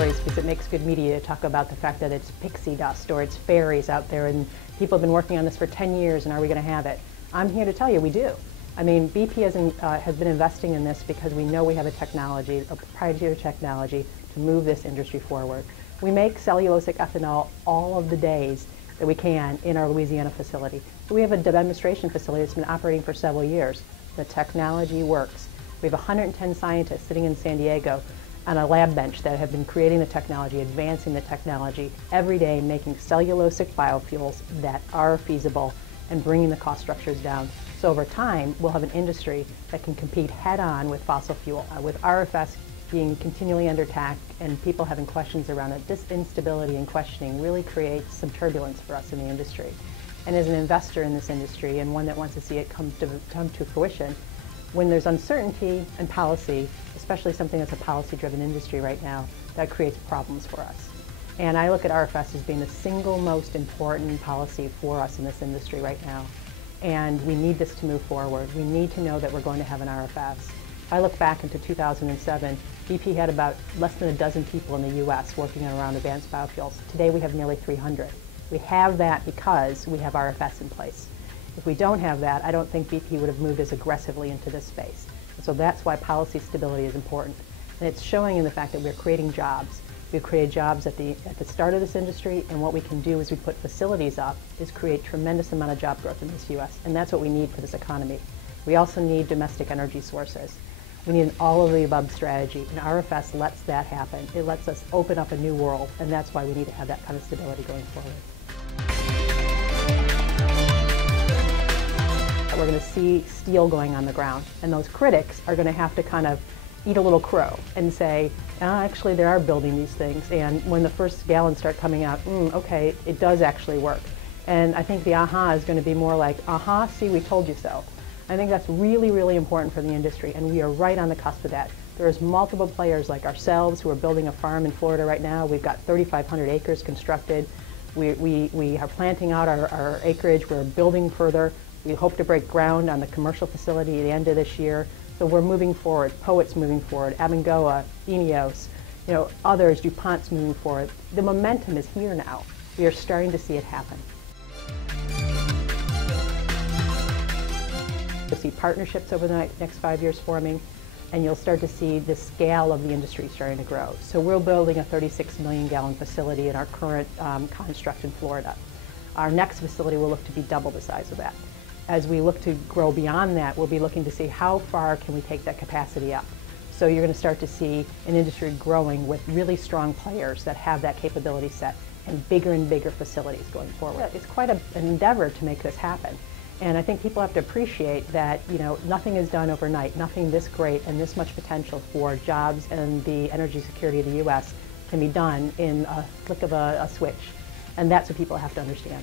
stories because it makes good media to talk about the fact that it's pixie dust or it's fairies out there and people have been working on this for 10 years and are we going to have it? I'm here to tell you we do. I mean, BP has been investing in this because we know we have a technology, a proprietary technology to move this industry forward. We make cellulosic ethanol all of the days that we can in our Louisiana facility. So we have a demonstration facility that's been operating for several years. The technology works. We have 110 scientists sitting in San Diego on a lab bench that have been creating the technology, advancing the technology every day, making cellulosic biofuels that are feasible and bringing the cost structures down. So over time, we'll have an industry that can compete head-on with fossil fuel. With RFS being continually under attack and people having questions around it, this instability and questioning really creates some turbulence for us in the industry. And as an investor in this industry and one that wants to see it come to fruition, when there's uncertainty and policy, especially something that's a policy-driven industry right now, that creates problems for us. And I look at RFS as being the single most important policy for us in this industry right now. And we need this to move forward. We need to know that we're going to have an RFS. If I look back into 2007, BP had about less than a dozen people in the U.S. working around advanced biofuels. Today we have nearly 300. We have that because we have RFS in place. If we don't have that, I don't think BP would have moved as aggressively into this space. And so that's why policy stability is important. And it's showing in the fact that we're creating jobs. We've created jobs at the start of this industry, and what we can do as we put facilities up is create tremendous amount of job growth in this U.S., and that's what we need for this economy. We also need domestic energy sources. We need an all-of-the-above strategy, and RFS lets that happen. It lets us open up a new world, and that's why we need to have that kind of stability going forward. We're going to see steel going on the ground, and those critics are going to have to kind of eat a little crow and say, actually they are building these things, and when the first gallons start coming out, okay, it does actually work. And I think the aha is going to be more like, aha, see, we told you so. I think that's really, really important for the industry, and we are right on the cusp of that. There's multiple players like ourselves who are building a farm in Florida right now. We've got 3,500 acres constructed. We are planting out our acreage. We're building further. We hope to break ground on the commercial facility at the end of this year. So we're moving forward. Poet's moving forward. Abengoa, Ineos, others, DuPont's moving forward. The momentum is here now. We are starting to see it happen. You'll see partnerships over the next 5 years forming, and you'll start to see the scale of the industry starting to grow. So we're building a 36 million gallon facility in our current construct in Florida. Our next facility will look to be double the size of that. As we look to grow beyond that, we'll be looking to see how far can we take that capacity up. So you're going to start to see an industry growing with really strong players that have that capability set and bigger facilities going forward. It's quite an endeavor to make this happen. And I think people have to appreciate that, nothing is done overnight, nothing this great and this much potential for jobs and the energy security of the U.S. can be done in a flick of a switch. And that's what people have to understand.